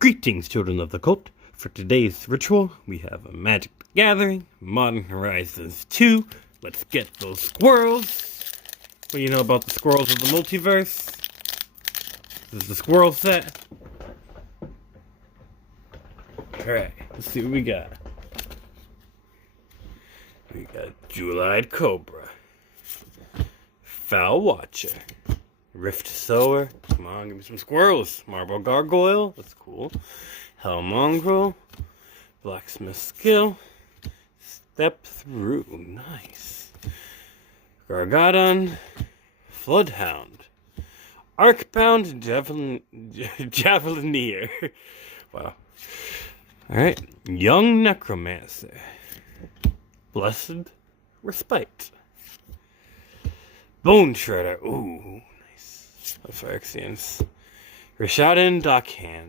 Greetings, children of the cult. For today's ritual, we have a Magic the Gathering, Modern Horizons 2. Let's get those squirrels. What do you know about the squirrels of the multiverse? This is the squirrel set. Alright, let's see what we got. We got Jewel-Eyed Cobra, Foul Watcher, Rift Sower. Come on, give me some squirrels. Marble Gargoyle, that's cool. Hell Mongrel, Blacksmith Skill, Step Through, nice. Gargadon, Floodhound, Arcbound Javelineer. Wow. Alright, Young Necromancer, Blessed Respite, Bone Shredder, ooh, nice. Phyrexians, Rishadan Dockhand.